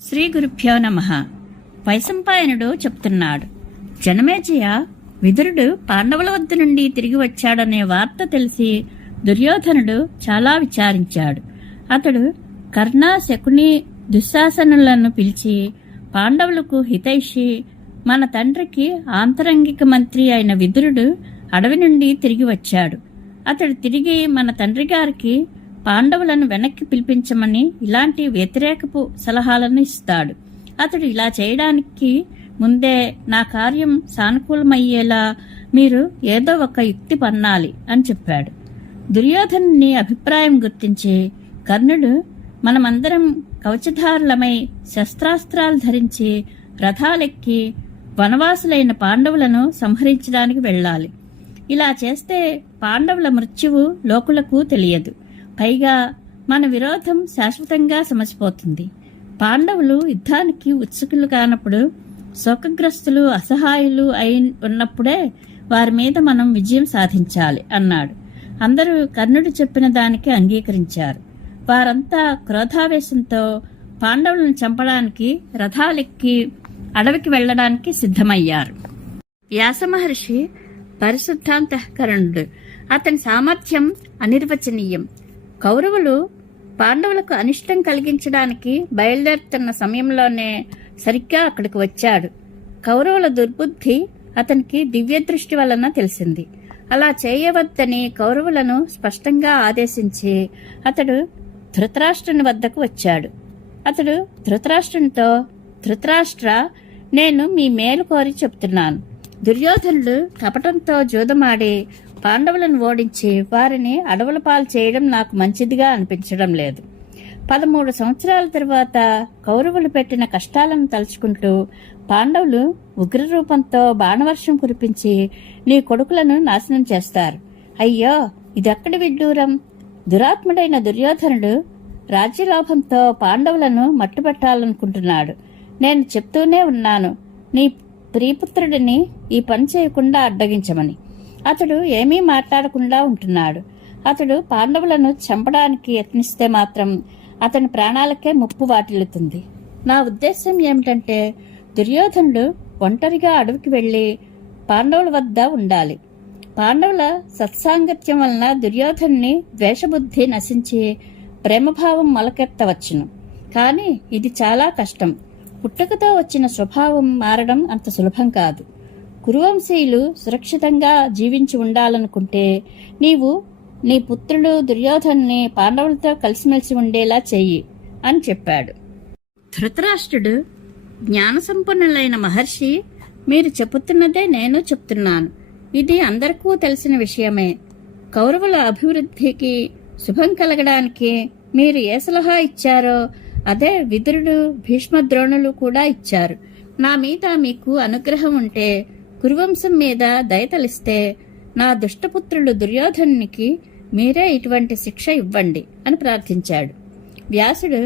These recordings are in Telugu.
శ్రీ గురుభ్యో నమః. వైశంపాయనుడు చెప్తున్నాడు. జనమేజయ, విదురుడు పాండవుల వద్ద నుండి తిరిగి వచ్చాడనే వార్త తెలిసి దుర్యోధనుడు చాలా విచారించాడు. అతడు కర్ణ, శకుని, దుశ్శాసనులను పిలిచి, పాండవులకు హితైషి, మన తండ్రికి ఆంతరంగిక మంత్రి అయిన విదురుడు అడవి నుండి తిరిగి వచ్చాడు. అతడు తిరిగి మన తండ్రి గారికి పాండవులను వెనక్కి పిలిపించమని ఇలాంటి వ్యతిరేకపు సలహాలను ఇస్తాడు. అతడు ఇలా చేయడానికి ముందే నా కార్యం సానుకూలమయ్యేలా మీరు ఏదో ఒక యుక్తి పన్నాలి అని చెప్పాడు. దుర్యోధనుని అభిప్రాయం గుర్తించి కర్ణుడు, మనమందరం కవచధారులమై శస్త్రాస్త్రాలు ధరించి రథాలెక్కి వనవాసులైన పాండవులను సంహరించడానికి వెళ్ళాలి. ఇలా చేస్తే పాండవుల మృత్యువు లోకులకు తెలియదు. పైగా మన విరోధం శాశ్వతంగా సమసిపోతుంది. పాండవులు యుద్ధానికి ఉత్సుకులు కానప్పుడు, శోకగ్రస్తులు, అసహాయులు అయి ఉన్నప్పుడే వారి మీద మనం విజయం సాధించాలి అన్నాడు. అందరూ కర్ణుడు చెప్పిన దానికి అంగీకరించారు. వారంతా క్రోధావేశంతో పాండవులను చంపడానికి రథాలెక్కి అడవికి వెళ్లడానికి సిద్ధమయ్యారు. వ్యాసమహర్షి పరిశుద్ధాంతఃకరణుడు. అతని సామర్థ్యం అనిర్వచనీయం. కౌరవులు పాండవులకు అనిష్టం కలిగించడానికి బయలుదేరుతున్న సమయంలోనే సరిగ్గా అక్కడికి వచ్చాడు. కౌరవుల దుర్బుద్ధి అతనికి దివ్యదృష్టి వలన తెలిసింది. అలా చేయవద్దని కౌరవులను స్పష్టంగా ఆదేశించి అతడు ధృతరాష్ట్రుని వద్దకు వచ్చాడు. అతడు ధృతరాష్ట్రునితో, ధృతరాష్ట్ర, నేను మీ మేలు కోరి చెప్తున్నాను. దుర్యోధనుడు కపటంతో జూదమాడి పాండవులను ఓడించి వారిని అడవుల పాలు చేయడం నాకు మంచిదిగా అనిపించడం లేదు. 13 సంవత్సరాల తరువాత కౌరవులు పెట్టిన కష్టాలను తలుచుకుంటూ పాండవులు ఉగ్రరూపంతో బాణవర్షం కురిపించి నీ కొడుకులను నాశనం చేస్తారు. అయ్యో, ఇదెక్కడి విడ్డూరం! దురాత్ముడైన దుర్యోధనుడు రాజ్యలోభంతో పాండవులను మట్టుపెట్టాలనుకుంటున్నాడు. నేను చెప్తూనే ఉన్నాను, నీ ప్రియపుత్రుడిని ఈ పని చేయకుండా అడ్డగించమని. అతడు ఏమీ మాట్లాడకుండా ఉంటున్నాడు. అతడు పాండవులను చంపడానికి యత్నిస్తే మాత్రం అతని ప్రాణాలకే ముప్పు వాటిల్లుతుంది. నా ఉద్దేశం ఏమిటంటే, దుర్యోధనుడు ఒంటరిగా అడవికి వెళ్లి పాండవుల వద్ద ఉండాలి. పాండవుల సత్సాంగత్యం వలన దుర్యోధనుని ద్వేషబుద్ధి నశించి ప్రేమభావం మొలకెత్తవచ్చును. కానీ ఇది చాలా కష్టం. పుట్టుకతో వచ్చిన స్వభావం మారడం అంత సులభం కాదు. కురువంశీయులు సురక్షితంగా జీవించి ఉండాలనుకుంటే నీవు నీ పుత్రుడు దుర్యోధనుని పాండవులతో కలిసిమెలిసి ఉండేలా చెయ్యి అని చెప్పాడు. ధృతరాష్ట్రుడు, జ్ఞానసంపన్నులైన మహర్షి, మీరు చెబుతున్నదే నేను చెప్తున్నాను. ఇది అందరికీ తెలిసిన విషయమే. కౌరవుల అభివృద్ధికి శుభం కలగడానికి మీరు ఏ సలహా ఇచ్చారో అదే విదురుడు, భీష్మద్రోణులు కూడా ఇచ్చారు. నా మీద మీకు అనుగ్రహం ఉంటే, కురువంశం మీద దయతలిస్తే నా దుష్టపుత్రుడు దుర్యోధనునికి మీరే ఇటువంటి శిక్ష ఇవ్వండి అని ప్రార్థించాడు. వ్యాసుడు,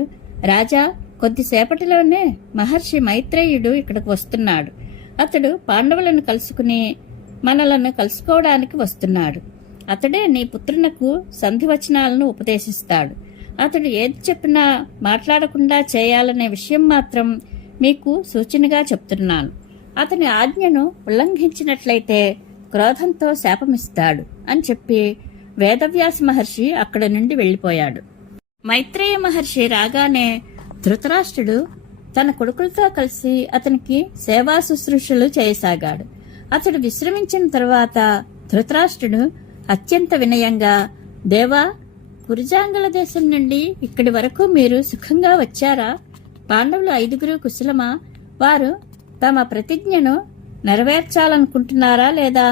రాజా, కొద్దిసేపటిలోనే మహర్షి మైత్రేయుడు ఇక్కడికి వస్తున్నాడు. అతడు పాండవులను కలుసుకుని మనలను కలుసుకోవడానికి వస్తున్నాడు. అతడే నీ పుత్రునకు సంధివచనాలను ఉపదేశిస్తాడు. అతడు ఏది చెప్పినా మాట్లాడకుండా చేయాలనే విషయం మాత్రం మీకు సూచనగా చెప్తున్నాను. అతని ఆజ్ఞను ఉల్లంఘించినట్లయితే క్రోధంతో శాపమిస్తాడు అని చెప్పి వేదవ్యాస మహర్షి అక్కడి నుండి వెళ్లిపోయాడు. మైత్రేయ మహర్షి రాగానే ధృతరాష్ట్రుడు తన కొడుకులతో కలిసి అతనికి సేవా శుశ్రూషలు చేయసాగాడు. అతడు విశ్రమించిన తరువాత ధృతరాష్ట్రుడు అత్యంత వినయంగా, దేవా, కురుజాంగల దేశం నుండి ఇక్కడి వరకు మీరు సుఖంగా వచ్చారా? పాండవులు 5 కుశలమా? వారు తమ ప్రతిజ్ఞను నెరవేర్చాలనుకుంటున్నారా లేదా?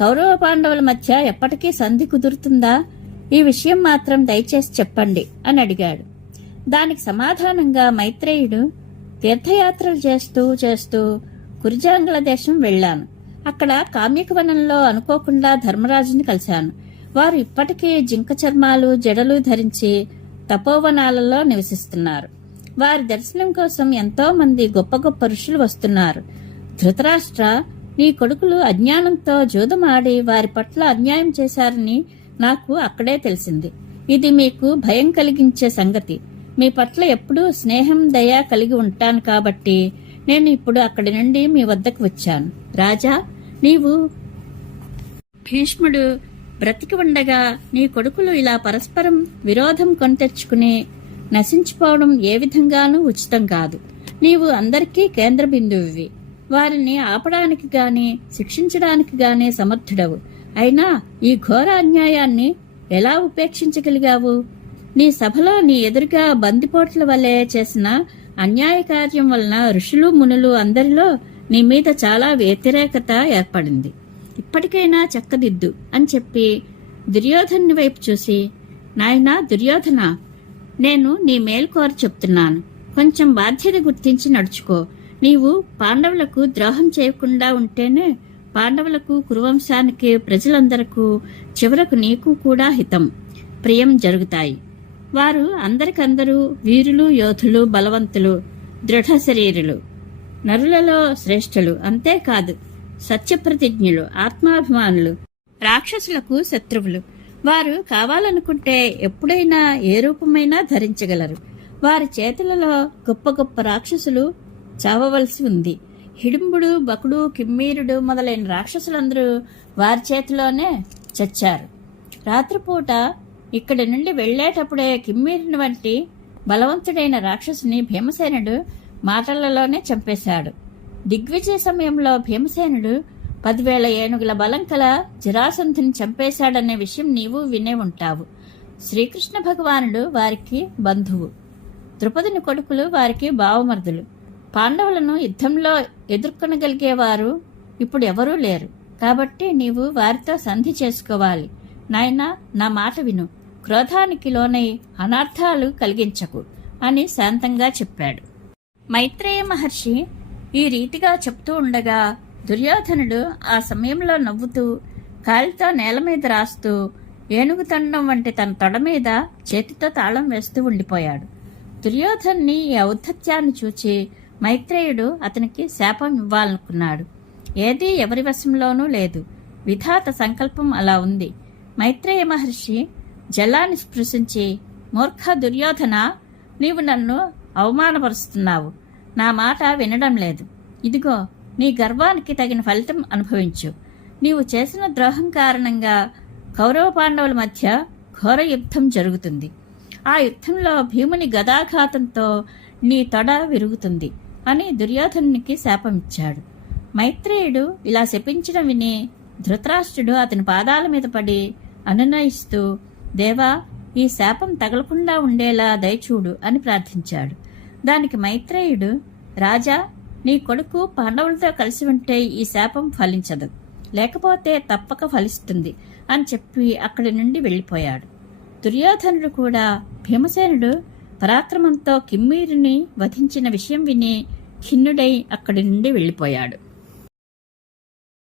కౌరవ పాండవుల మధ్య ఎప్పటికీ సంధి కుదురుతుందా? ఈ విషయం మాత్రం దయచేసి చెప్పండి అని అడిగాడు. దానికి సమాధానంగా మైత్రేయుడు, తీర్థయాత్రలు చేస్తూ కురుజాంగల దేశం వెళ్లాను. అక్కడ కామ్యకవనంలో అనుకోకుండా ధర్మరాజుని కలిశాను. వారు ఇప్పటికీ జింక చర్మాలు, జడలు ధరించి తపోవనాలలో నివసిస్తున్నారు. వారి దర్శనం కోసం ఎంతో మంది గొప్ప గొప్ప ఋషులు వస్తున్నారు. ధృతరాష్ట్ర, నీ కొడుకులు అజ్ఞానంతో జూదమాడి వారి పట్ల అన్యాయం చేశారని నాకు అక్కడే తెలిసింది. ఇది మీకు భయం కలిగించే సంగతి. మీ పట్ల ఎప్పుడూ స్నేహం దయ కలిగి ఉంటాను కాబట్టి నేను ఇప్పుడు అక్కడి నుండి మీ వద్దకు వచ్చాను. రాజా, నీవు భీష్ముడు బ్రతికి ఉండగా నీ కొడుకులు ఇలా పరస్పరం విరోధం కొని తెచ్చుకుని నశించిపోవడం ఏ విధంగానూ ఉచితం కాదు. నీవు అందరికీ కేంద్ర బిందువువి. వారిని ఆపడానికి గాని శిక్షించడానికి గాని సమర్థుడవు. అయినా ఈ ఘోర అన్యాయాన్ని ఎలా ఉపేక్షించగలిగావు? నీ సభలో నీ ఎదురుగా బందిపోట్ల వలె చేసిన అన్యాయ కార్యం వలన ఋషులు మునులు అందరిలో నీ మీద చాలా వ్యతిరేకత ఏర్పడింది. ఇప్పటికైనా చక్కదిద్దు అని చెప్పి దుర్యోధను వైపు చూసి, నాయనా దుర్యోధన, నేను నీ మేలు కోరి చెప్తున్నాను. కొంచెం బాధ్యత గుర్తించి నడుచుకో. నీవు పాండవులకు ద్రోహం చేయకుండా ఉంటేనే పాండవులకు, కురువంశానికి, ప్రజలందరకు, చివరకు నీకు కూడా హితం, ప్రియం జరుగుతాయి. వారు అందరికందరూ వీరులు, యోధులు, బలవంతులు, దృఢ శరీరులు, నరులలో శ్రేష్ఠులు. అంతేకాదు సత్యప్రతిజ్ఞులు, ఆత్మాభిమానులు, రాక్షసులకు శత్రువులు. వారు కావాలనుకుంటే ఎప్పుడైనా ఏ రూపమైనా ధరించగలరు. వారి చేతులలో గొప్ప గొప్ప రాక్షసులు చావవలసి ఉంది. హిడింబుడు, బకుడు, కిమ్మీరుడు మొదలైన రాక్షసులందరూ వారి చేతిలోనే చచ్చారు. రాత్రిపూట ఇక్కడి నుండి వెళ్లేటప్పుడే కిమ్మీరుని వంటి బలవంతుడైన రాక్షసుని భీమసేనుడు మాటలలోనే చంపేశాడు. దిగ్విజయ సమయంలో భీమసేనుడు 10,000 ఏనుగుల బలం కల జరాసంధుని చంపేశాడనే విషయం నీవు వినే ఉంటావు. శ్రీకృష్ణ భగవానుడు వారికి బంధువు. ద్రుపదుని కొడుకులు వారికి బావమరుదులు. పాండవులను యుద్ధంలో ఎదుర్కొనగలిగేవారు ఇప్పుడు ఎవరూ లేరు. కాబట్టి నీవు వారితో సంధి చేసుకోవాలి. నాయనా, నా మాట విను. క్రోధానికి లోనై అనర్థాలు కలిగించకు అని శాంతంగా చెప్పాడు. మైత్రేయ మహర్షి ఈ రీతిగా చెప్తూ ఉండగా దుర్యోధనుడు ఆ సమయంలో నవ్వుతూ, కాలితో నేల మీద రాస్తూ, ఏనుగు తండం వంటి తన తొడ మీద చేతితో తాళం వేస్తూ ఉండిపోయాడు. దుర్యోధన్ని ఈ ఔద్ధత్యాన్ని చూచి మైత్రేయుడు అతనికి శాపం ఇవ్వాలనుకున్నాడు. ఏదీ ఎవరి వశంలోనూ లేదు. విధాత సంకల్పం అలా ఉంది. మైత్రేయ మహర్షి జలాన్ని స్పృశించి, మూర్ఖ దుర్యోధన, నీవు నన్ను అవమానపరుస్తున్నావు. నా మాట వినడం లేదు. ఇదిగో నీ గర్వానికి తగిన ఫలితం అనుభవించు. నీవు చేసిన ద్రోహం కారణంగా కౌరవ పాండవుల మధ్య ఘోర యుద్ధం జరుగుతుంది. ఆ యుద్ధంలో భీముని గదాఘాతంతో నీ తొడ విరుగుతుంది అని దుర్యోధనునికి శాపమిచ్చాడు. మైత్రేయుడు ఇలా శపించడం విని ధృతరాష్ట్రుడు అతని పాదాల మీద పడి అనునయిస్తూ, దేవా, ఈ శాపం తగలకుండా ఉండేలా దయచూడు అని ప్రార్థించాడు. దానికి మైత్రేయుడు, రాజా, నీ కొడుకు పాండవులతో కలిసి ఉంటే ఈ శాపం ఫలించదు, లేకపోతే తప్పక ఫలిస్తుంది అని చెప్పి అక్కడి నుండి వెళ్ళిపోయాడు. దుర్యోధనుడు కూడా భీమసేనుడు పరాక్రమంతో కిమ్మీరుని వధించిన విషయం విని ఖిన్నుడై అక్కడి నుండి వెళ్ళిపోయాడు.